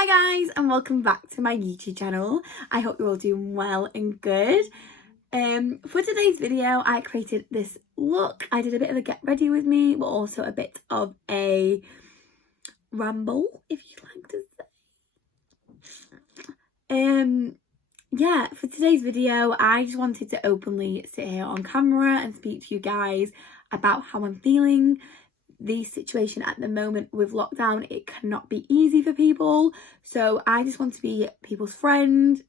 Hi guys, and welcome back to my YouTube channel. I hope you're all doing well and good. For today's video, I created this look. I did a bit of a get ready with me, but also a bit of a ramble, if you'd like to say. Yeah, for today's video, I just wanted to openly sit here on camera and speak to you guys about how I'm feeling. The situation at the moment with lockdown, it cannot be easy for people, so I just want to be people's friend,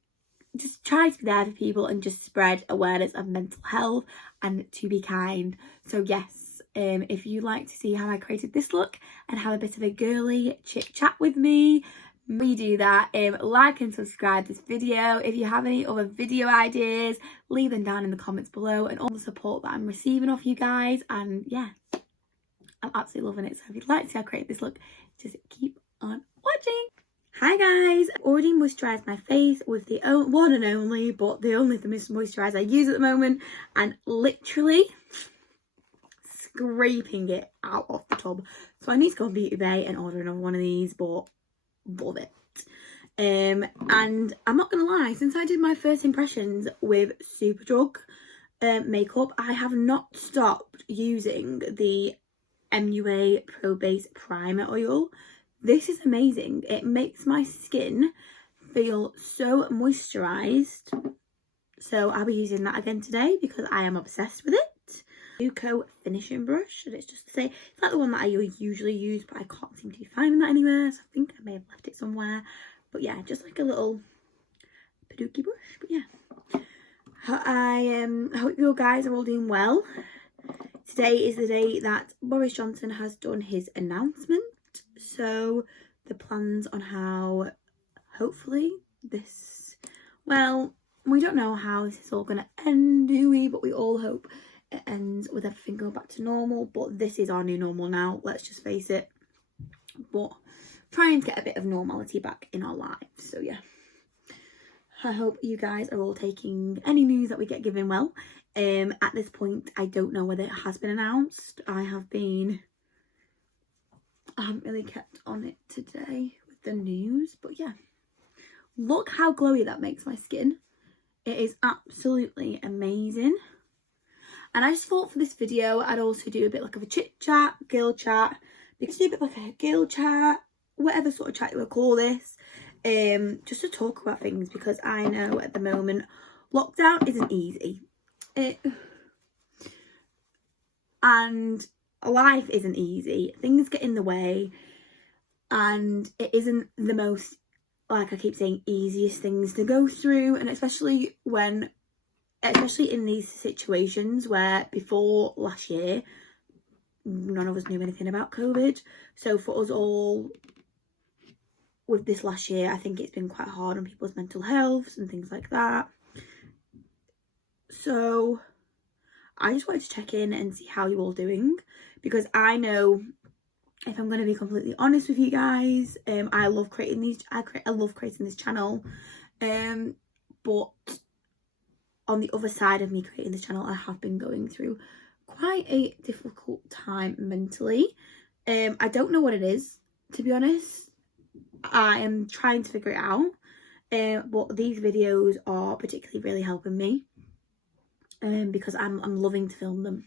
just try to be there for people and just spread awareness of mental health and to be kind. So yes, if you'd like to see how I created this look and have a bit of a girly chit chat with me, do that. Like and subscribe this video. If you have any other video ideas, leave them down in the comments below, and all the support that I'm receiving off you guys. And yeah, I'm absolutely loving it. So if you'd like to see how I create this look, just keep on watching. Hi guys, I've already moisturised my face with the one and only, but the only moisturiser I use at the moment, and literally scraping it out of the tub. So I need to go on Beauty Bay and order another one of these, but love it. And I'm not gonna lie, since I did my first impressions with Superdrug makeup, I have not stopped using the MUA Pro Base Primer Oil. This is amazing. It makes my skin feel so moisturised. So I'll be using that again today because I am obsessed with it. Nuco finishing brush, and it's just to say, it's like the one that I usually use, but I can't seem to be finding that anywhere, so I think I may have left it somewhere. But yeah, just like a little Paduki brush. But yeah, I hope you guys are all doing well. Today is the day that Boris Johnson has done his announcement, so the plans on how, hopefully this, well, we don't know how this is all going to end, do we? But we all hope it ends with everything going back to normal. But this is our new normal now, let's just face it. But trying to get a bit of normality back in our lives. So yeah, I hope you guys are all taking any news that we get given well. At this point, I don't know whether it has been announced. I haven't really kept on it today with the news, but yeah, look how glowy that makes my skin. It is absolutely amazing. And I just thought for this video I'd also do a bit like of a chit chat, girl chat, because do a bit like a girl chat, whatever sort of chat you would call this, just to talk about things, because I know at the moment lockdown isn't easy. And life isn't easy. Things get in the way, and it isn't the most, like I keep saying, easiest things to go through. And especially in these situations where before last year none of us knew anything about COVID, so for us all with this last year, I think it's been quite hard on people's mental health and things like that. So I just wanted to check in and see how you're all doing, because I know, if I'm going to be completely honest with you guys, I love creating these. I love creating this channel, but on the other side of me creating this channel, I have been going through quite a difficult time mentally. I don't know what it is, to be honest. I am trying to figure it out, but these videos are particularly really helping me. Because I'm loving to film them.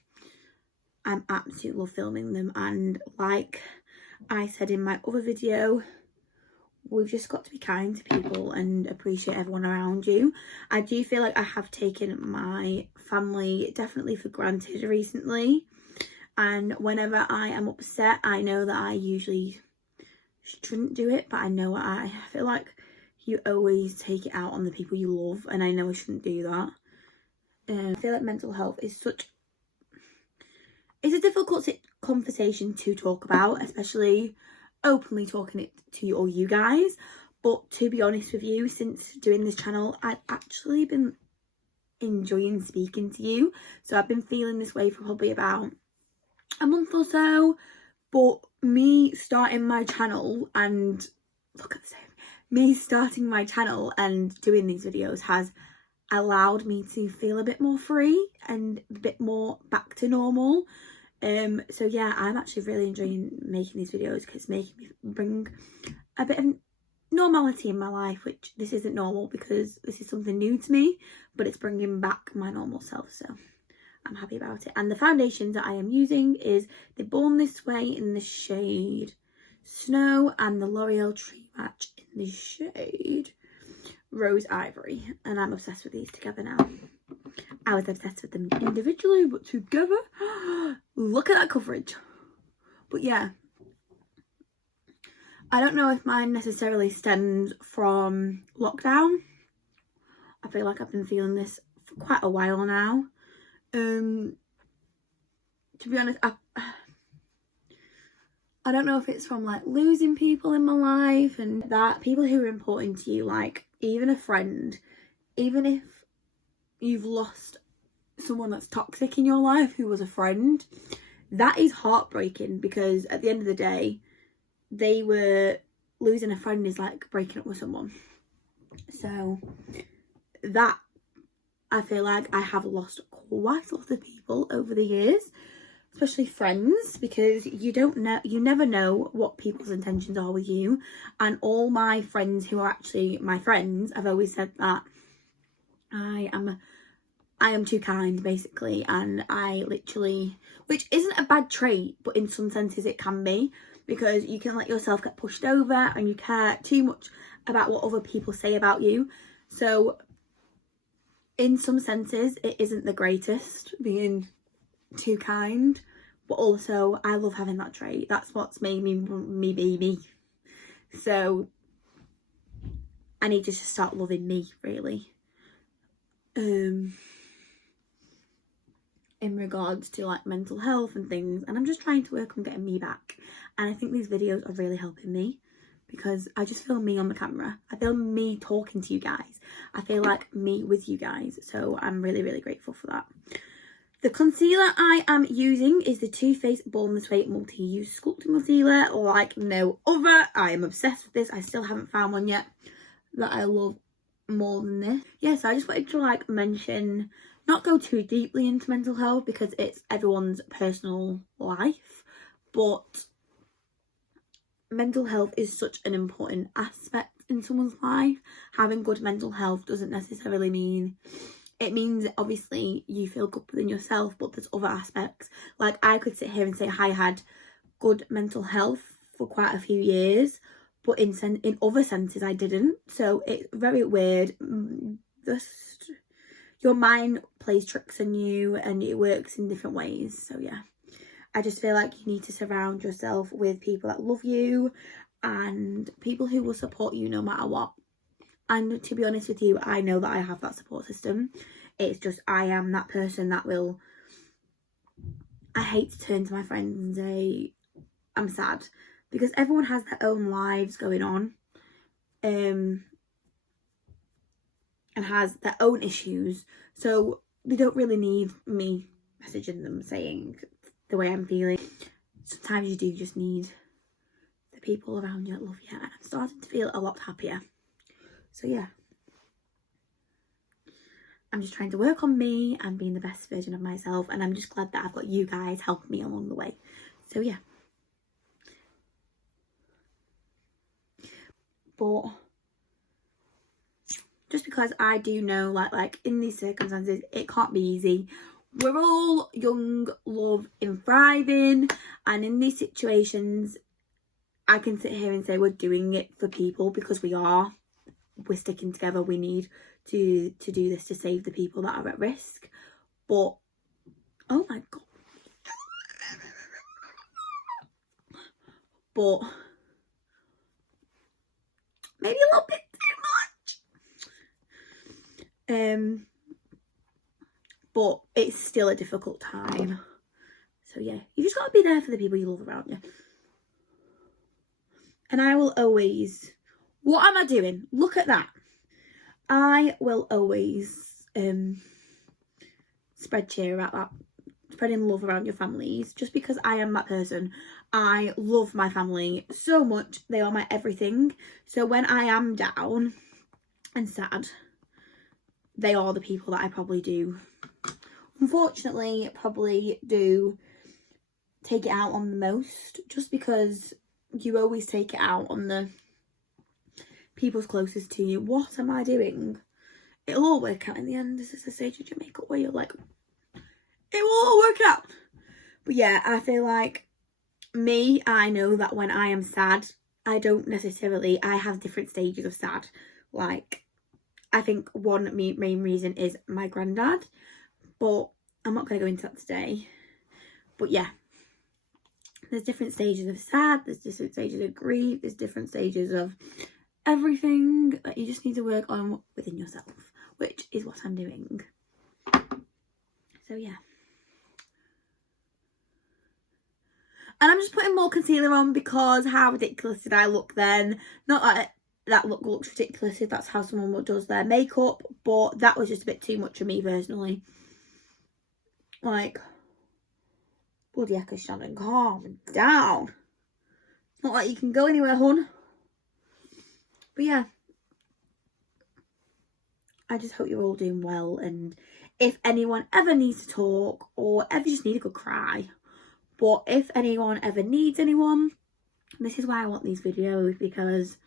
I'm absolutely love filming them, and like I said in my other video, we've just got to be kind to people and appreciate everyone around you. I do feel like I have taken my family definitely for granted recently, and whenever I am upset, I know that I usually shouldn't do it, but I know I feel like you always take it out on the people you love, and I know I shouldn't do that. I feel like mental health is it's a difficult conversation to talk about, especially openly talking it to you or you guys. But to be honest with you, since doing this channel, I've actually been enjoying speaking to you. So I've been feeling this way for probably about a month or so. But me starting my channel and doing these videos has allowed me to feel a bit more free and a bit more back to normal. So yeah, I'm actually really enjoying making these videos because it's making me bring a bit of normality in my life, which this isn't normal because this is something new to me, but it's bringing back my normal self, so I'm happy about it. And the foundations that I am using is the Born This Way in the shade Snow and the L'Oreal Tree Match in the shade Rose Ivory, and I'm obsessed with these together now. I was obsessed with them individually, but together, look at that coverage. But yeah, I don't know if mine necessarily stems from lockdown. I feel like I've been feeling this for quite a while now. To be honest, I don't know if it's from like losing people in my life and that people who are important to you, like even a friend, even if you've lost someone that's toxic in your life who was a friend, that is heartbreaking, because at the end of the day, losing a friend is like breaking up with someone. So that, I feel like I have lost quite a lot of people over the years, especially friends, because you never know what people's intentions are with you. And all my friends who are actually my friends, I've always said that I am too kind, basically, and I literally, which isn't a bad trait, but in some senses it can be, because you can let yourself get pushed over and you care too much about what other people say about you. So in some senses it isn't the greatest being too kind, but also I love having that trait. That's what's made me be me. So I need to just start loving me, really, in regards to like mental health and things. And I'm just trying to work on getting me back, and I think these videos are really helping me, because I just feel me on the camera. I feel me talking to you guys. I feel like me with you guys. So I'm really, really grateful for that. The concealer I am using is the Too Faced Born This Way Multi-Use Sculpting Concealer, like no other. I am obsessed with this. I still haven't found one yet that I love more than this. Yeah, so I just wanted to like mention, not go too deeply into mental health because it's everyone's personal life, but mental health is such an important aspect in someone's life. Having good mental health doesn't necessarily mean, it means obviously you feel good within yourself, but there's other aspects. Like I could sit here and say I had good mental health for quite a few years, but in other senses I didn't. So it's very weird. Just your mind plays tricks on you and it works in different ways. So yeah, I just feel like you need to surround yourself with people that love you and people who will support you no matter what. And to be honest with you, I know that I have that support system. It's just I am that person that will, I hate to turn to my friends and say I'm sad, because everyone has their own lives going on, and has their own issues. So they don't really need me messaging them saying the way I'm feeling. Sometimes you do just need the people around you that love you, and I'm starting to feel a lot happier. So yeah, I'm just trying to work on me and being the best version of myself, and I'm just glad that I've got you guys helping me along the way. So yeah, but just because I do know like in these circumstances it can't be easy. We're all young, love and thriving, and in these situations I can sit here and say we're doing it for people, because we're sticking together. We need to do this to save the people that are at risk. But oh my god, but maybe a little bit too much. But it's still a difficult time. So yeah, you just got to be there for the people you love around you. And I will always, what am I doing? Look at that. I will always spread cheer about that, spreading love around your families, just because I am that person. I love my family so much. They are my everything. So when I am down and sad, they are the people that I probably do, unfortunately, probably do take it out on the most, just because you always take it out on the people's closest to you. What am I doing? It'll all work out in the end. This is the stage of your makeup where you're like, it will all work out. But yeah, I feel like I know that when I am sad, I have different stages of sad. Like, I think one main reason is my granddad, but I'm not going to go into that today. But yeah, there's different stages of sad, there's different stages of grief, there's different stages of everything that you just need to work on within yourself, which is what I'm doing. So yeah. And I'm just putting more concealer on because how ridiculous did I look then? Not that that look looks ridiculous if that's how someone does their makeup, but that was just a bit too much for me personally. Like, bloody heck, Shannon, calm down. It's not like you can go anywhere, hun. But yeah, I just hope you're all doing well, and if anyone ever needs to talk or ever just need a good cry, but if anyone ever needs anyone, this is why I want these videos, because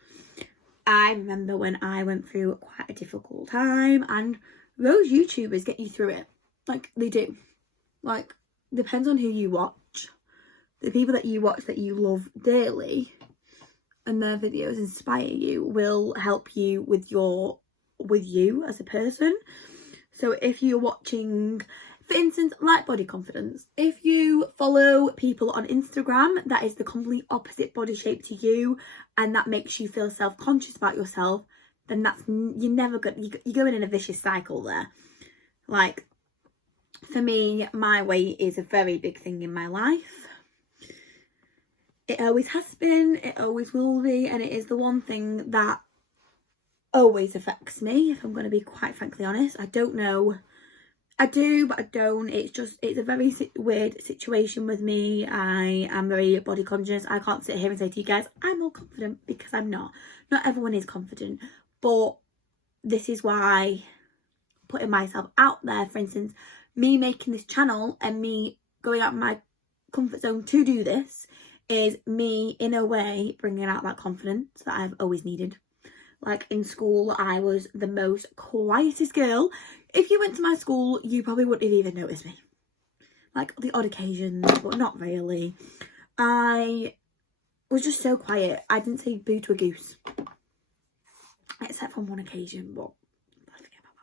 I remember when I went through quite a difficult time, and those YouTubers get you through it. Like, they do. Like, depends on who you watch. The people that you watch that you love dearly and their videos inspire you will help you with you as a person. So if you're watching, for instance, like body confidence, if you follow people on Instagram that is the complete opposite body shape to you and that makes you feel self-conscious about yourself, then you're never good. You're going in a vicious cycle there. Like, for me, my weight is a very big thing in my life. It always has been, it always will be, and it is the one thing that always affects me, if I'm going to be quite frankly honest. I don't know. I do, but I don't. It's a very weird situation with me. I am very body conscious. I can't sit here and say to you guys, I'm all confident, because I'm not. Not everyone is confident. But this is why putting myself out there, for instance, me making this channel and me going out of my comfort zone to do this, is me, in a way, bringing out that confidence that I've always needed. Like, in school, I was the most quietest girl. If you went to my school, you probably wouldn't have even noticed me. Like, the odd occasions, but not really. I was just so quiet. I didn't say boo to a goose. Except on one occasion, but I forget about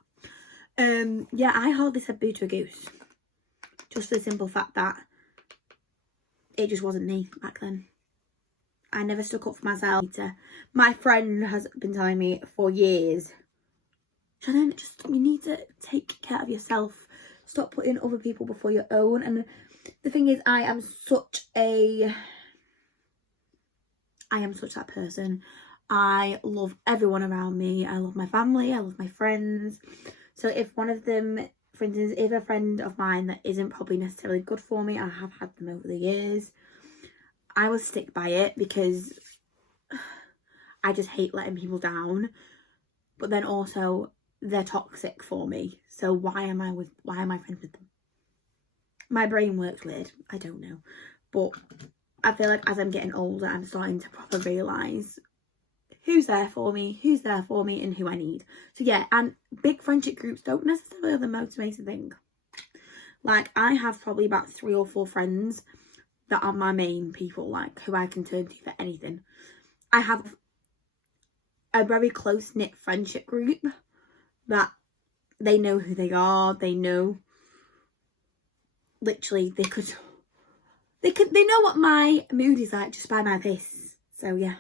that. Yeah, I hardly said boo to a goose. Just for the simple fact that it just wasn't me back then. I never stuck up for myself. My friend has been telling me for years, Shannon, you need to take care of yourself. Stop putting other people before your own. And the thing is, I am such that person. I love everyone around me. I love my family. I love my friends. So if one of them, for instance, if a friend of mine that isn't probably necessarily good for me, I have had them over the years, I will stick by it, because I just hate letting people down. But then also, they're toxic for me. So why am I friends with them? My brain works weird. I don't know. But I feel like as I'm getting older, I'm starting to properly realise who's there for me, and who I need. So yeah, and big friendship groups don't necessarily are the motivating thing. Like, I have probably about 3 or 4 friends that are my main people, like, who I can turn to for anything. I have a very close-knit friendship group that they know who they are. They know, literally, they know what my mood is like just by my face. So yeah,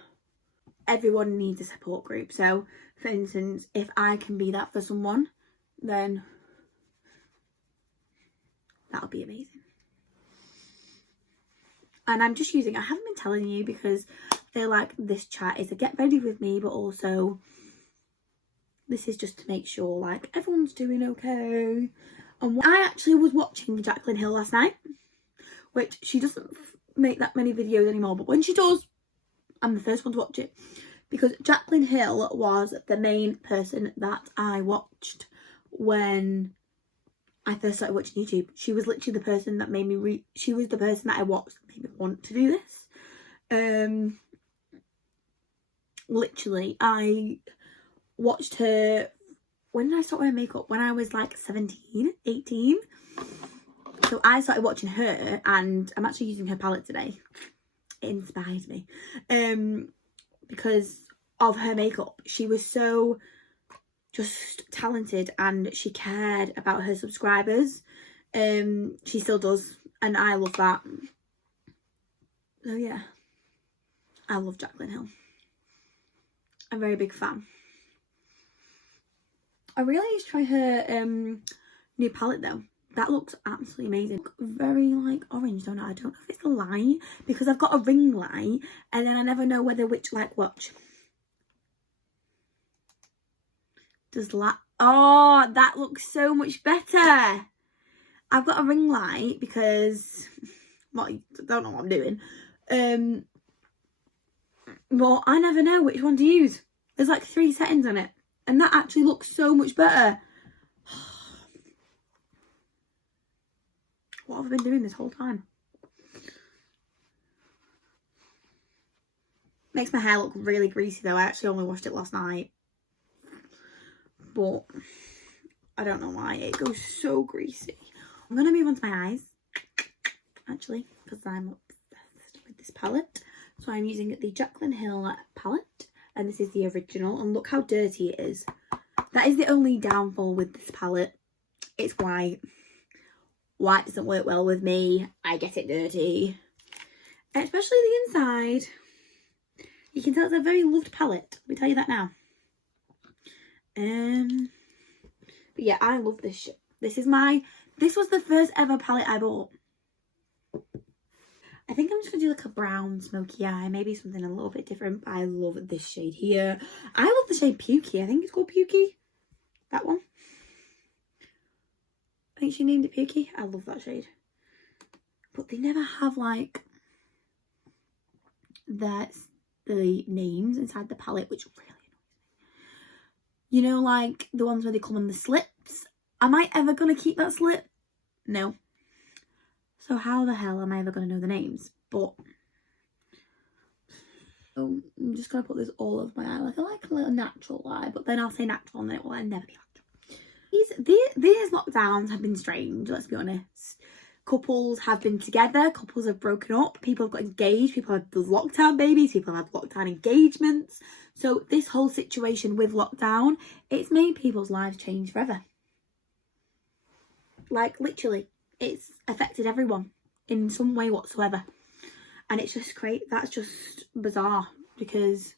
everyone needs a support group. So for instance, if I can be that for someone, then that'll be amazing. And I haven't been telling you, because I feel like this chat is a get ready with me, but also this is just to make sure, like, everyone's doing okay. And I actually was watching Jaclyn Hill last night, which she doesn't make that many videos anymore, but when she does, I'm the first one to watch it, because Jaclyn Hill was the main person that I watched when I first started watching YouTube. She was literally the person that made me she was the person that I watched that made me want to do this. literally, I watched her, when did I start wearing makeup? When I was like 17, 18. So I started watching her, and I'm actually using her palette today. It inspired me. Because of her makeup. She was so just talented, and she cared about her subscribers. She still does, and I love that. So yeah, I love Jaclyn Hill. I'm a very big fan. I really need to try her new palette though. That looks absolutely amazing. Very like orange, don't I? I don't know if it's the light, because I've got a ring light and then I never know whether which light watch. Does that? Oh, that looks so much better. I've got a ring light because, well, I don't know what I'm doing. Well, I never know which one to use. There's like 3 settings on it, and that actually looks so much better. What have I been doing this whole time? Makes my hair look really greasy though. I actually only washed it last night, but I don't know why it goes so greasy. I'm gonna move on to my eyes, actually, because I'm obsessed with this palette. So I'm using the Jaclyn Hill palette, and this is the original, and look how dirty it is. That is the only downfall with this palette. It's white. White doesn't work well with me. I get it dirty, and especially the inside. You can tell it's a very loved palette. Let me tell you that now. But yeah, I love this shit. This was the first ever palette I bought. I think I'm just gonna do like a brown smoky eye, maybe something a little bit different. But I love this shade here. I love the shade Pukey. I think it's called Pukey. That one. I think she named it Pukey. I love that shade. But they never have like the names inside the palette, which really annoys me. You know, like the ones where they come on the slips. Am I ever gonna keep that slip? No. So how the hell am I ever going to know the names? But I'm just going to put this all over my eye. Like, I like a little natural eye, but then I'll say natural and then it will never be natural. These lockdowns have been strange, let's be honest. Couples have been together, couples have broken up, people have got engaged, people have lockdown babies, people have lockdown engagements. So this whole situation with lockdown, it's made people's lives change forever. Like, literally. It's affected everyone in some way whatsoever, and it's just great. That's just bizarre, because,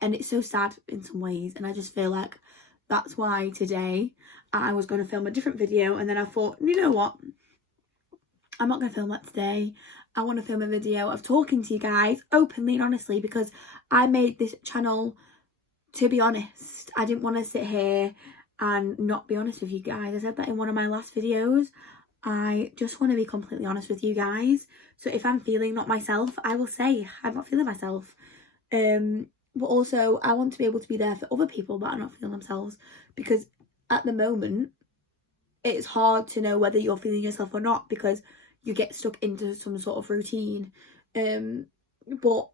and it's so sad in some ways, and I just feel like that's why today I was going to film a different video, and then I thought, you know what, I'm not going to film that today. I want to film a video of talking to you guys openly and honestly, because I made this channel to be honest. I didn't want to sit here and not be honest with you guys. I said that in one of my last videos. I just want to be completely honest with you guys. So if I'm feeling not myself, I will say I'm not feeling myself. But also I want to be able to be there for other people that are not feeling themselves, because at the moment it's hard to know whether you're feeling yourself or not, because you get stuck into some sort of routine. But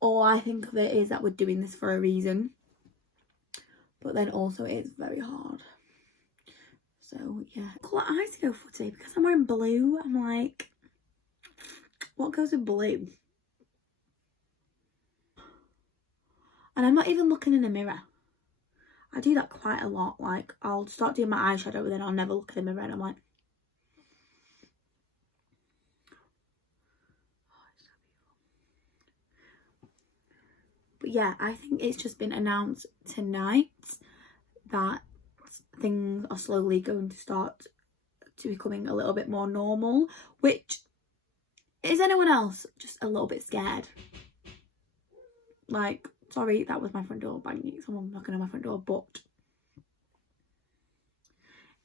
all I think of it is that we're doing this for a reason. But then also it's very hard. So yeah. What colour eyes to go for today? Because I'm wearing blue, I'm like, what goes with blue? And I'm not even looking in a mirror. I do that quite a lot. Like, I'll start doing my eyeshadow and then I'll never look in the mirror, and I'm like, oh, it's so beautiful. But yeah, I think it's just been announced tonight that things are slowly going to start to becoming a little bit more normal, which, is anyone else just a little bit scared? Like, sorry, that was my front door banging, someone knocking on my front door, but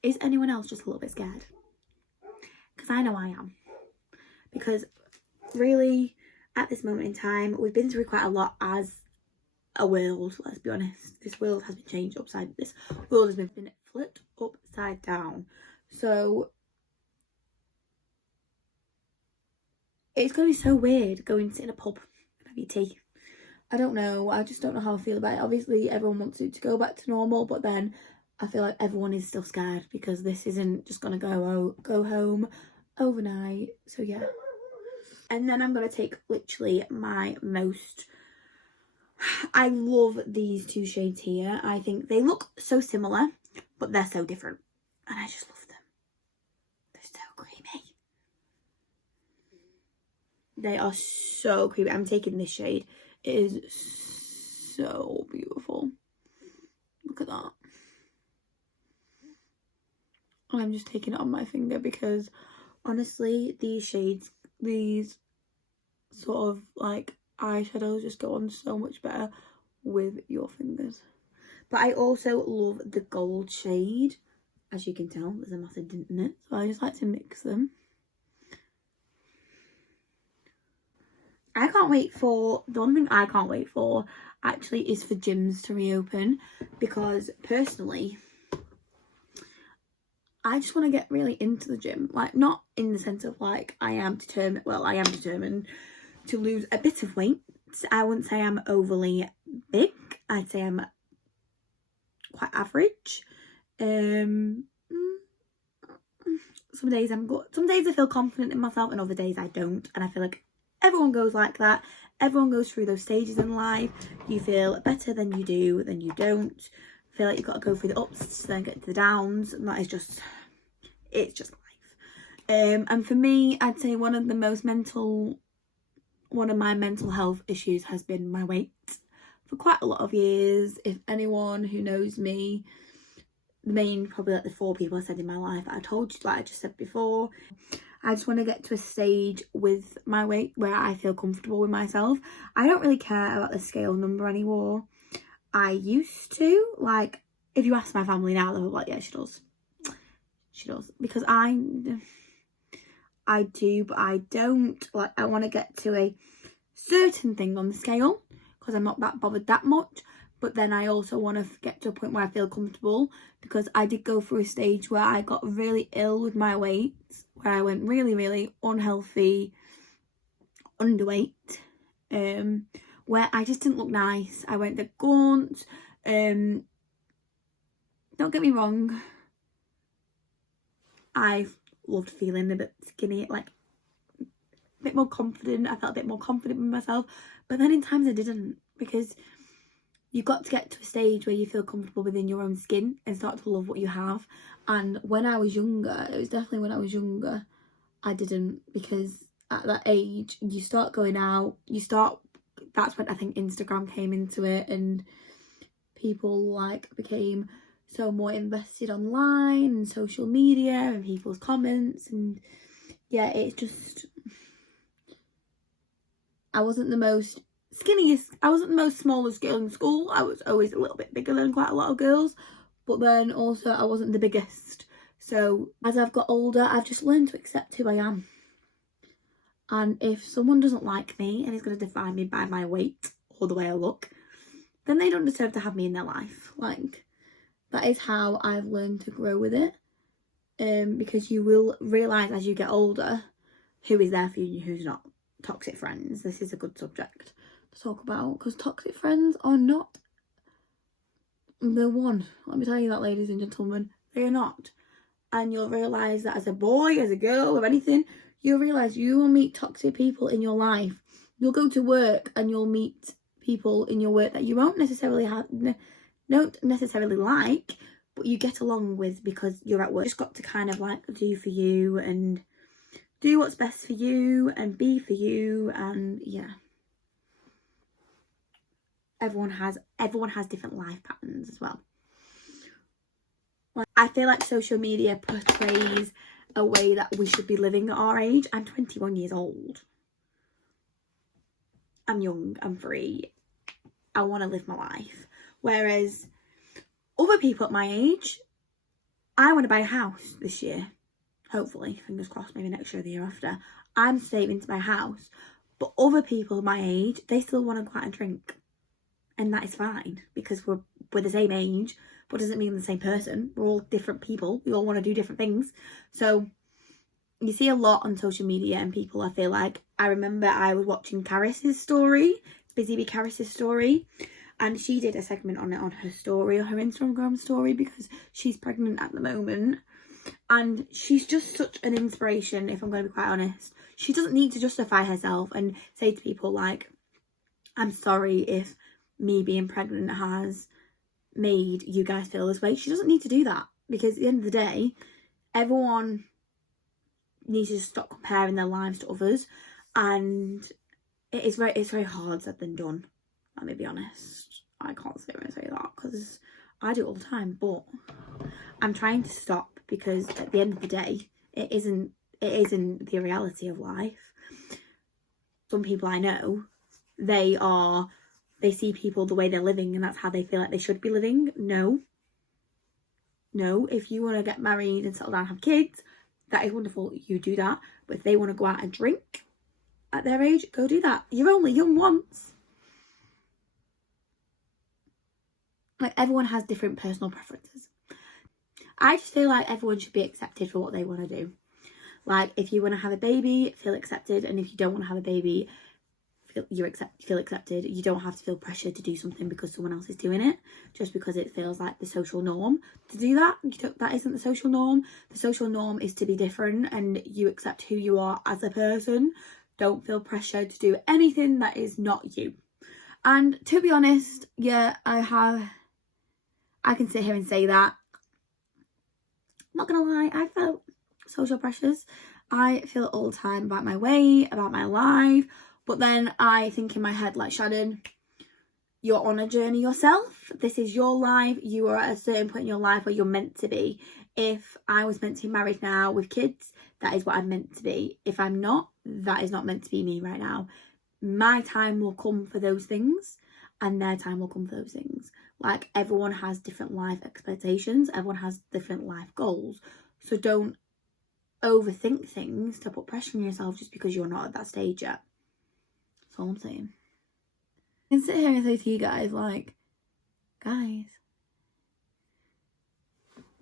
is anyone else just a little bit scared? Because I know I am. Because really, at this moment in time, we've been through quite a lot as a world, let's be honest. This world has been changed upside, this world has been flipped upside down. So it's going to be so weird going to sit in a pub and have your tea, I don't know. I just don't know how I feel about it. Obviously, everyone wants it to go back to normal, but then I feel like everyone is still scared because this isn't just going to go home overnight. So, yeah. And then I'm going to take literally my most... I love these two shades here. I think they look so similar, but they're so different. And I just love them. They're so creamy. They are so creamy. I'm taking this shade. It is so beautiful. Look at that. And I'm just taking it on my finger because honestly, these shades, these sort of like eyeshadows just go on so much better with your fingers. But I also love the gold shade. As you can tell, there's a massive dent in it. So I just like to mix them. The one thing I can't wait for actually is for gyms to reopen, because personally I just want to get really into the gym. Like, not in the sense of like I am determined to lose a bit of weight. I wouldn't say I'm overly big. I'd say I'm quite average. Some days I'm good. Some days I feel confident in myself and other days I don't. And I feel like everyone goes like that. Everyone goes through those stages in life. You feel better than you do, then you don't. Feel like you've got to go through the ups to then get to the downs, and that is just, it's just life. And for me, I'd say one of my mental health issues has been my weight for quite a lot of years. If anyone who knows me, probably like the 4 people I said in my life, I told you, like I just said before, I just want to get to a stage with my weight where I feel comfortable with myself. I don't really care about the scale number anymore. I used to. Like, if you ask my family now, they're like, yeah, she does. She does. Because I do, but I don't. Like, I want to get to a certain thing on the scale because I'm not that bothered that much. But then I also want to get to a point where I feel comfortable, because I did go through a stage where I got really ill with my weight, where I went really, really unhealthy, underweight, where I just didn't look nice. I went the gaunt. Don't get me wrong, I loved feeling a bit skinny, like a bit more confident. I felt a bit more confident with myself, but then in times I didn't, because you've got to get to a stage where you feel comfortable within your own skin and start to love what you have. And when I was younger, it was definitely when I was younger, I didn't, because at that age you start going out, that's when I think Instagram came into it, and people like became so more invested online and social media and people's comments, and yeah, it's just, I wasn't the most smallest girl in school. I was always a little bit bigger than quite a lot of girls, but then also I wasn't the biggest. So as I've got older, I've just learned to accept who I am. And if someone doesn't like me and is going to define me by my weight or the way I look, then they don't deserve to have me in their life. Like, that is how I've learned to grow with it. Because you will realise as you get older who is there for you and who's not. Toxic friends. This is a good subject to talk about, because toxic friends are not the one. Let me tell you that, ladies and gentlemen, they are not. And you'll realise that as a boy, as a girl, or anything, you'll realise you will meet toxic people in your life. You'll go to work and you'll meet people in your work that you don't necessarily like, but you get along with because you're at work. You just got to kind of like do for you and do what's best for you and be for you, and yeah. Everyone has different life patterns as well. Like, I feel like social media portrays a way that we should be living at our age. I'm 21 years old. I'm young, I'm free. I want to live my life. Whereas other people at my age, I want to buy a house this year. Hopefully, fingers crossed, maybe next year or the year after. I'm saving to buy a house. But other people my age, they still want to go out and drink. And that is fine, because we're the same age, but doesn't mean the same person. We're all different people. We all want to do different things. So you see a lot on social media, and people, I feel like, I remember I was watching Caris's story Busy Bee Caris's story, and she did a segment on it on her story, or her Instagram story, because she's pregnant at the moment. And she's just such an inspiration, if I'm going to be quite honest. She doesn't need to justify herself and say to people like, I'm sorry if me being pregnant has made you guys feel this way. She doesn't need to do that, because at the end of the day, everyone needs to just stop comparing their lives to others. And it's very hard said than done. Let me be honest. I can't sit here and say that because I do it all the time, but I'm trying to stop, because at the end of the day, it isn't the reality of life. Some people I know, they see people the way they're living and that's how they feel like they should be living. No, if you want to get married and settle down and have kids, that is wonderful, you do that. But if they want to go out and drink at their age, go do that. You're only young once. Like, everyone has different personal preferences. I just feel like everyone should be accepted for what they want to do. Like, if you want to have a baby, feel accepted. And if you don't want to have a baby, feel accepted. You don't have to feel pressure to do something because someone else is doing it, just because it feels like the social norm to do that. That isn't the social norm. The social norm is to be different, and you accept who you are as a person. Don't feel pressure to do anything that is not you. And to be honest, yeah, I can sit here and say that. Not gonna lie, I felt social pressures. I feel all the time about my weight, about my life. But then I think in my head, like, Shannon, you're on a journey yourself. This is your life. You are at a certain point in your life where you're meant to be. If I was meant to be married now with kids, that is what I'm meant to be. If I'm not, that is not meant to be me right now. My time will come for those things, and their time will come for those things. Like, everyone has different life expectations. Everyone has different life goals. So don't overthink things to put pressure on yourself just because you're not at that stage yet. That's all I'm saying. I can sit here and say to you guys, like, guys,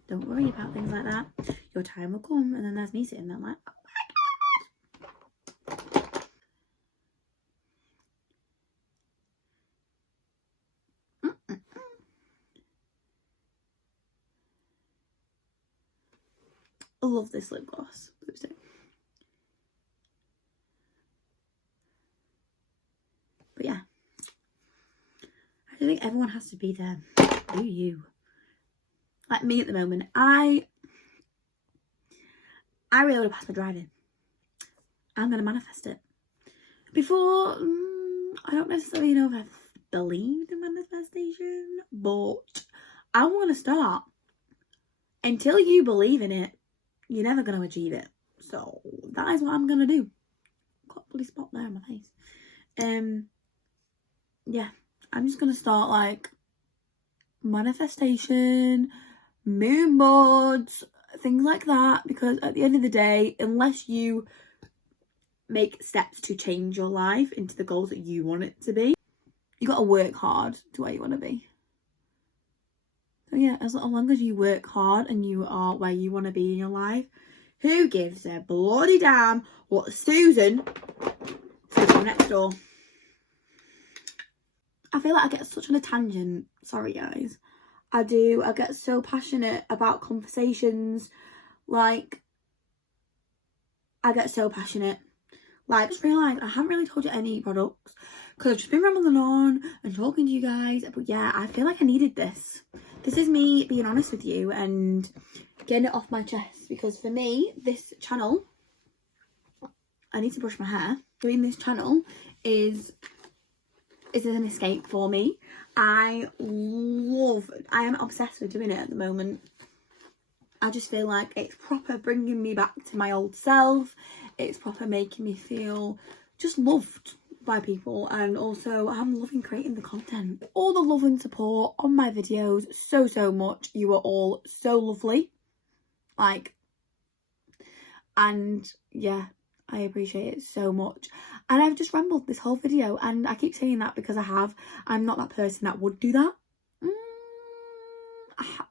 don't worry about things like that. Your time will come. And then there's me sitting there like, oh my God. I love this lip gloss. But yeah, I don't think everyone has to be there. Do you? Like me at the moment, I really want to pass my driving. I'm going to manifest it. Before, I don't necessarily know if I've believed in manifestation, but I want to start. Until you believe in it, you're never going to achieve it. So that is what I'm going to do. Got a bloody spot there on my face. Yeah, I'm just going to start, like, manifestation, moon boards, things like that, because at the end of the day, unless you make steps to change your life into the goals that you want it to be, you got to work hard to where you want to be. So yeah, as long as you work hard and you are where you want to be in your life, who gives a bloody damn what Susan says from next door? I feel like I get such on a tangent. Sorry, guys. I do. I get so passionate about conversations. Like, I get so passionate. Like, I just realised I haven't really told you any products because I've just been rambling on and talking to you guys. But yeah, I feel like I needed this. This is me being honest with you and getting it off my chest, because for me, this channel, I need to brush my hair. Doing this channel is an escape for me. I am obsessed with doing it at the moment. I just feel like it's proper bringing me back to my old self. It's proper making me feel just loved by people, and also I'm loving creating the content. All the love and support on my videos, so much. You are all so lovely. Like, and yeah, I appreciate it so much. And I've just rambled this whole video, and I keep saying that because I'm not that person that would do that.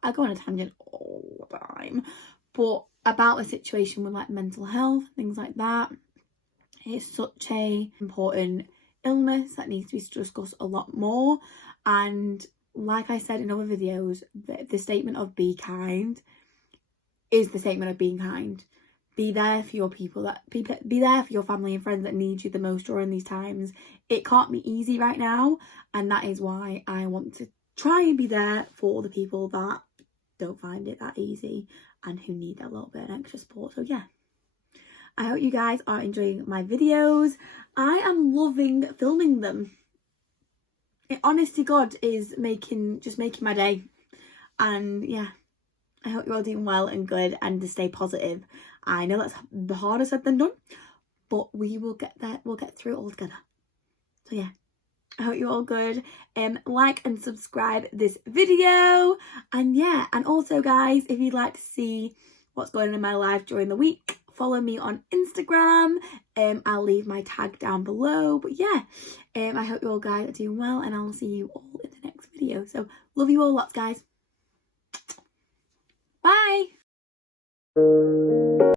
I go on a tangent all the time, but about the situation with, like, mental health, things like that, it's such a important illness that needs to be discussed a lot more. And like I said in other videos, the statement of be kind is the statement of being kind. Be there for your people, be there for your family and friends that need you the most during these times. It can't be easy right now, and that is why I want to try and be there for the people that don't find it that easy and who need that little bit of extra support. So yeah, I hope you guys are enjoying my videos. I am loving filming them. It, honest to God, is just making my day. And yeah, I hope you're all doing well and good and to stay positive. I know that's harder said than done, but we will get there. We'll get through it all together. So yeah, I hope you're all good. Like and subscribe this video. And yeah, and also guys, if you'd like to see what's going on in my life during the week, follow me on Instagram. I'll leave my tag down below. But yeah, I hope you all guys are doing well, and I'll see you all in the next video. So love you all lots, guys. Bye.